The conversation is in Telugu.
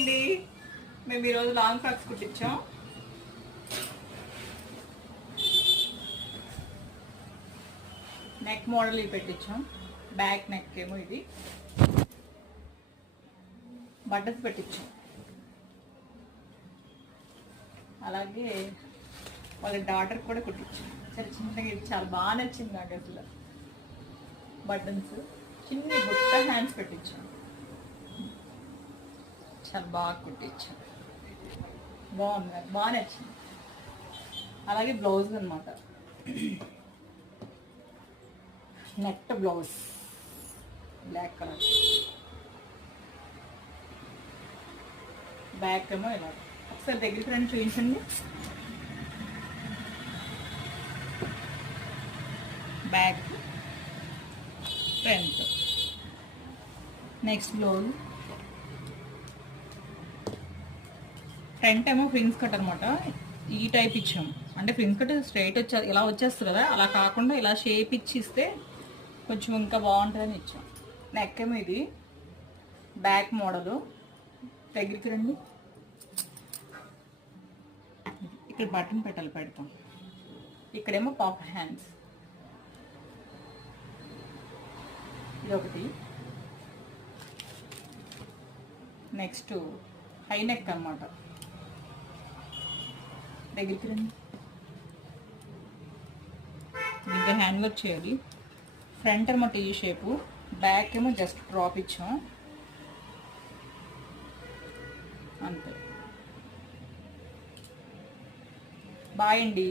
అండి, మేము ఈరోజు లాంగ్ ఫ్రాక్స్ కుట్టించాం. నెక్ మోడల్ ఇవి పెట్టించాం. బ్యాక్ నెక్ ఏమో ఇది బటన్స్ పెట్టించాం. అలాగే వాళ్ళ డాటర్ కూడా కుట్టించాం. చాలా చిన్నగా, ఇది చాలా బాగా నచ్చింది నాకు. అసలు బటన్స్ చిన్న బుట్ట హ్యాండ్స్ పెట్టించాం. చాలా బాగా కుట్టించాం. బాగుంది, నాకు బాగా నచ్చింది. అలాగే బ్లౌజ్ అనమాట, net blouse black colour. Back ఏమో ఇలా. ఒకసారి దగ్గరికి రండి, చూపించండి. Back front. Next blouse. Front ఏమో ఫ్రిన్స్ కట్ అనమాట. ఈ టైప్ ఇచ్చాం. అంటే ఫ్రిన్స్ కట్ స్ట్రైట్ ఇలా వచ్చేస్తుంది కదా, అలా కాకుండా ఇలా షేప్ ఇచ్చి ఇస్తే కొంచెం ఇంకా బాగుంటుందని ఇచ్చాం. నెక్ ఏమో ఇది బ్యాక్ మోడలు. దగ్గరికి రండి. ఇక్కడ బటన్ పెట్టాలి, పెడతాం. ఇక్కడేమో పాప్ హ్యాండ్స్. ఇది ఒకటి. నెక్స్ట్ హై నెక్ అనమాట. దగ్గరికి రండి. ఇంకా హ్యాండ్ వర్క్ చేయాలి. ఫ్రంట్ అనమాట ఈ షేపు, బ్యాక్ ఏమో జస్ట్ డ్రాప్ ఇచ్చాం అంతే. బాయ్ అండి.